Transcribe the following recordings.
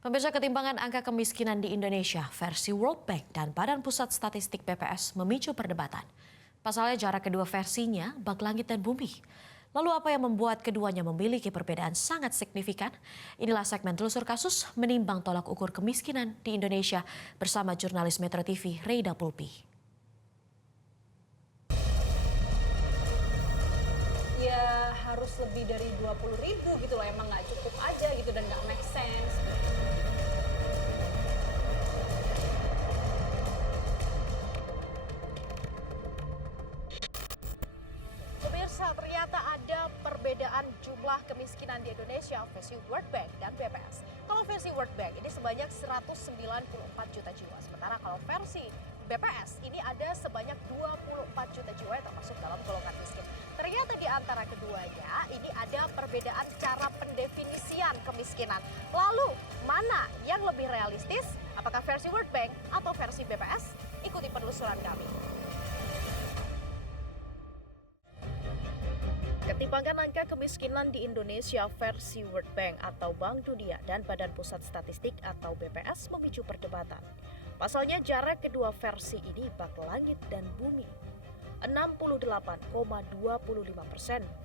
Pemirsa, ketimpangan angka kemiskinan di Indonesia versi World Bank dan Badan Pusat Statistik BPS memicu perdebatan. Pasalnya jarak kedua versinya bak langit dan bumi. Lalu apa yang membuat keduanya memiliki perbedaan sangat signifikan? Inilah segmen Telusur Kasus menimbang tolak ukur kemiskinan di Indonesia bersama jurnalis Metro TV Reida Pulpi. Ya harus lebih dari 20.000 gitu loh, emang nggak cukup aja gitu dan nggak make sense. Pemirsa, ternyata ada perbedaan jumlah kemiskinan di Indonesia versi World Bank dan BPS. Kalau versi World Bank ini sebanyak 194 juta jiwa, sementara kalau versi BPS ini ada sebanyak 24 juta jiwa yang termasuk dalam golongan miskin. Ternyata di antara keduanya ini ada perbedaan cara pendefinisian kemiskinan. Lalu mana yang lebih realistis? Apakah versi World Bank atau versi BPS? Ikuti penelusuran kami. Ketimpangan angka kemiskinan di Indonesia versi World Bank atau Bank Dunia dan Badan Pusat Statistik atau BPS memicu perdebatan. Pasalnya jarak kedua versi ini bak langit dan bumi. 68,25%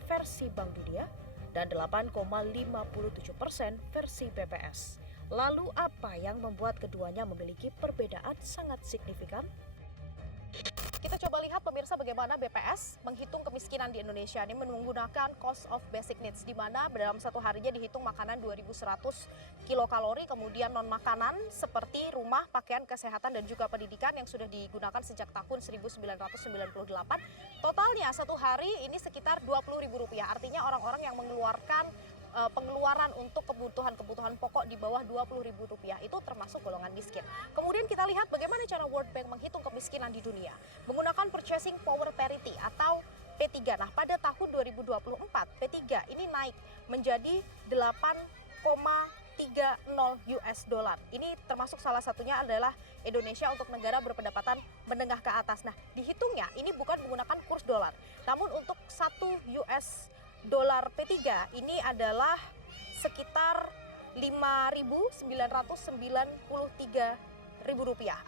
versi Bank Dunia dan 8,57% versi BPS. Lalu apa yang membuat keduanya memiliki perbedaan sangat signifikan? Kita coba lihat pemirsa bagaimana BPS menghitung kemiskinan di Indonesia ini menggunakan cost of basic needs, di mana dalam satu harinya dihitung makanan 2.100 kilokalori, kemudian non makanan seperti rumah, pakaian, kesehatan dan juga pendidikan yang sudah digunakan sejak tahun 1998. Totalnya satu hari ini sekitar Rp20.000, artinya orang-orang yang mengeluarkan pengeluaran untuk kebutuhan pokok di bawah Rp20.000 itu termasuk golongan miskin. Kemudian kita lihat bagaimana cara World Bank menghitung kemiskinan di dunia menggunakan purchasing power parity atau P3. Nah, pada tahun 2024 P3 ini naik menjadi 8,30 US dollar. Ini termasuk salah satunya adalah Indonesia untuk negara berpendapatan menengah ke atas. Nah, dihitungnya ini bukan menggunakan kurs dolar, namun untuk 1 US dolar P3 ini adalah sekitar Rp5.993.000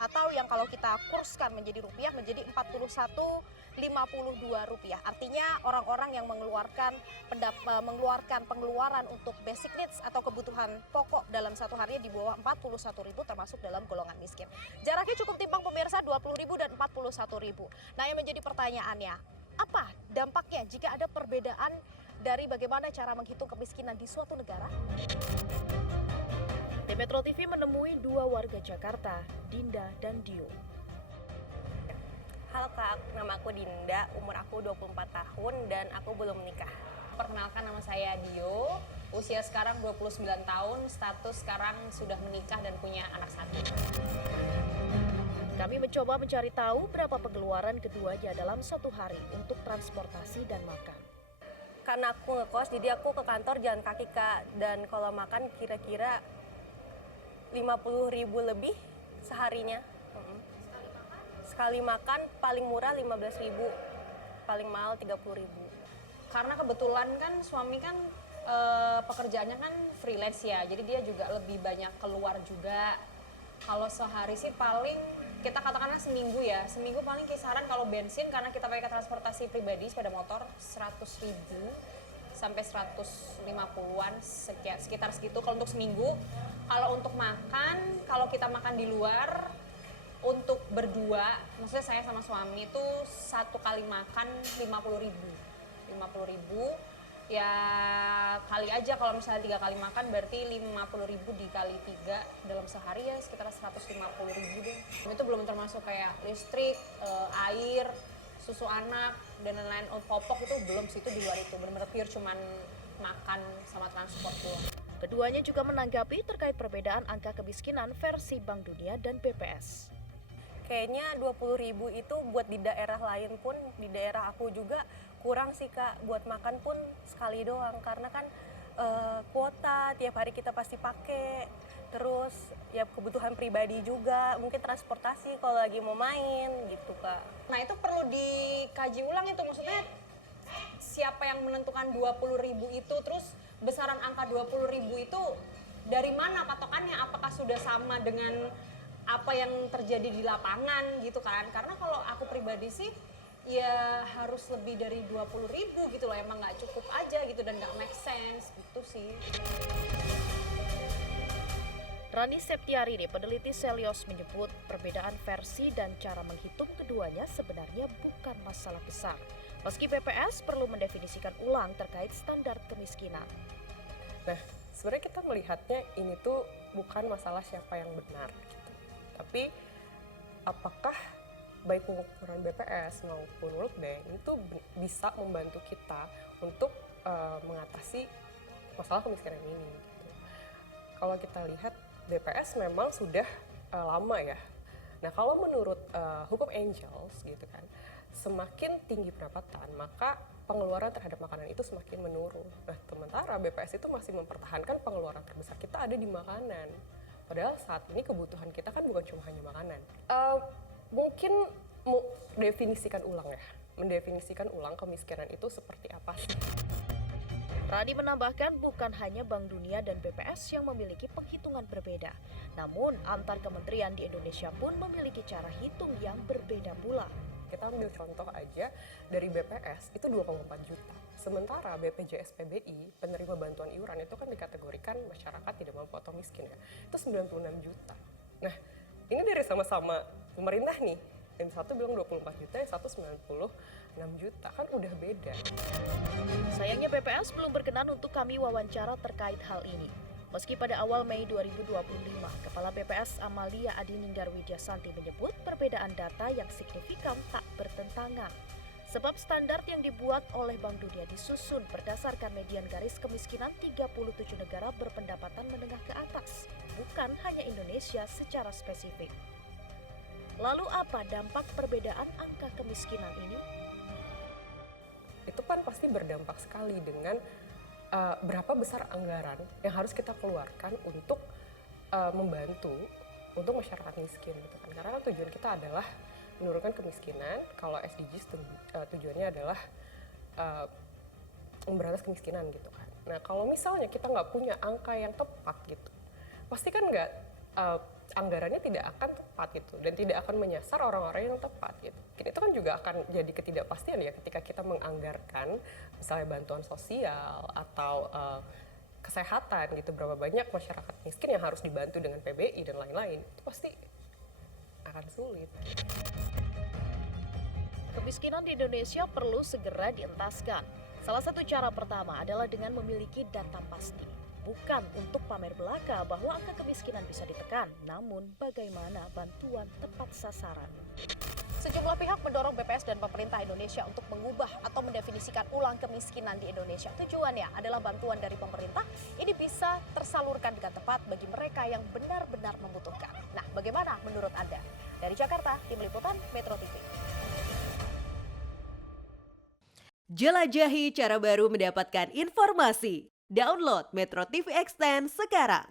atau yang kalau kita kurskan menjadi rupiah menjadi Rp41.52. Artinya orang-orang yang mengeluarkan pengeluaran untuk basic needs atau kebutuhan pokok dalam satu harinya di bawah Rp41.000 termasuk dalam golongan miskin. Jaraknya cukup timpang pemirsa, Rp20.000 dan Rp41.000. Nah, yang menjadi pertanyaannya, apa dampaknya jika ada perbedaan dari bagaimana cara menghitung kemiskinan di suatu negara? Tim Metro TV menemui dua warga Jakarta, Dinda dan Dio. Halo Kak, nama aku Dinda, umur aku 24 tahun dan aku belum menikah. Perkenalkan, nama saya Dio, usia sekarang 29 tahun, status sekarang sudah menikah dan punya anak satu. Kami mencoba mencari tahu berapa pengeluaran keduanya dalam satu hari untuk transportasi dan makan. Karena aku ngekos, jadi aku ke kantor jalan kaki Kak, dan kalau makan kira-kira 50.000 lebih seharinya. Sekali makan paling murah 15.000, paling mahal 30.000. Karena kebetulan kan suami kan pekerjaannya kan freelance ya, jadi dia juga lebih banyak keluar juga. Kalau sehari sih paling kita katakanlah seminggu paling kisaran kalau bensin karena kita pakai transportasi pribadi sepeda motor 100.000 sampai 150-an sekitar segitu kalau untuk seminggu. Kalau untuk makan, kalau kita makan di luar untuk berdua, maksudnya saya sama suami itu satu kali makan 50.000 ya kali aja, kalau misalnya 3 kali makan berarti 50.000 dikali 3 dalam sehari ya sekitar 150.000 deh. Itu belum termasuk kayak listrik, air, susu anak dan lain-lain, popok itu belum sih, itu di luar itu. Benar-benar pure cuman makan sama transport doang. Keduanya juga menanggapi terkait perbedaan angka kemiskinan versi Bank Dunia dan BPS. Kayaknya 20.000 itu buat di daerah lain pun, di daerah aku juga kurang sih Kak, buat makan pun sekali doang karena kan kuota tiap hari kita pasti pakai, terus ya kebutuhan pribadi juga, mungkin transportasi kalau lagi mau main gitu Kak. Nah, itu perlu dikaji ulang itu, maksudnya siapa yang menentukan 20.000 itu, terus besaran angka 20.000 itu dari mana patokannya, apakah sudah sama dengan apa yang terjadi di lapangan gitu kan. Karena kalau aku pribadi sih ya harus lebih dari 20.000 gitu loh, emang nggak cukup aja gitu dan nggak make sense gitu sih. Rani Septiarini, peneliti Selios, menyebut perbedaan versi dan cara menghitung keduanya sebenarnya bukan masalah besar. Meski BPS perlu mendefinisikan ulang terkait standar kemiskinan. Nah, sebenarnya kita melihatnya ini tuh bukan masalah siapa yang benar gitu. Tapi apakah baik pengukuran BPS maupun World Bank itu bisa membantu kita untuk mengatasi masalah kemiskinan ini gitu. Kalau kita lihat BPS memang sudah lama ya. Nah, kalau menurut hukum Angels gitu kan, semakin tinggi pendapatan maka pengeluaran terhadap makanan itu semakin menurun. Nah, sementara BPS itu masih mempertahankan pengeluaran terbesar kita ada di makanan. Padahal saat ini kebutuhan kita kan bukan cuma hanya makanan. Mungkin mau definisikan ulang ya, mendefinisikan ulang kemiskinan itu seperti apa sih? Rani menambahkan bukan hanya Bank Dunia dan BPS yang memiliki penghitungan berbeda. Namun antar kementerian di Indonesia pun memiliki cara hitung yang berbeda pula. Kita ambil contoh aja dari BPS itu 2,4 juta. Sementara BPJS PBI, penerima bantuan iuran itu kan dikategorikan masyarakat tidak mampu atau miskin ya. Itu 96 juta. Nah, ini dari sama-sama pemerintah nih. Yang satu bilang 24 juta, yang satu 96 juta. Kan udah beda. Sayangnya BPS belum berkenan untuk kami wawancara terkait hal ini. Meski pada awal Mei 2025, Kepala BPS Amalia Adininggar Widyasanti menyebut perbedaan data yang signifikan tak bertentangan. Sebab standar yang dibuat oleh Bank Dunia disusun berdasarkan median garis kemiskinan 37 negara berpendapatan menengah ke atas, bukan hanya Indonesia secara spesifik. Lalu apa dampak perbedaan angka kemiskinan ini? Itu kan pasti berdampak sekali dengan berapa besar anggaran yang harus kita keluarkan untuk membantu untuk masyarakat miskin gitu kan. Karena kan tujuan kita adalah menurunkan kemiskinan. Kalau SDGs tujuannya adalah memberantas kemiskinan gitu kan. Nah, kalau misalnya kita nggak punya angka yang tepat gitu, pasti kan anggarannya tidak akan tepat gitu dan tidak akan menyasar orang-orang yang tepat gitu. Itu kan juga akan jadi ketidakpastian ya ketika kita menganggarkan misalnya bantuan sosial atau kesehatan gitu, berapa banyak masyarakat miskin yang harus dibantu dengan PBI dan lain-lain, itu pasti akan sulit. Kemiskinan di Indonesia perlu segera dientaskan. Salah satu cara pertama adalah dengan memiliki data pasti. Bukan untuk pamer belaka bahwa angka kemiskinan bisa ditekan, namun bagaimana bantuan tepat sasaran. Sejumlah pihak mendorong BPS dan pemerintah Indonesia untuk mengubah atau mendefinisikan ulang kemiskinan di Indonesia. Tujuannya adalah bantuan dari pemerintah ini bisa tersalurkan dengan tepat bagi mereka yang benar-benar membutuhkan. Nah, bagaimana menurut Anda? Dari Jakarta, Tim Liputan Metro TV. Jelajahi cara baru mendapatkan informasi. Download Metro TV Extend sekarang.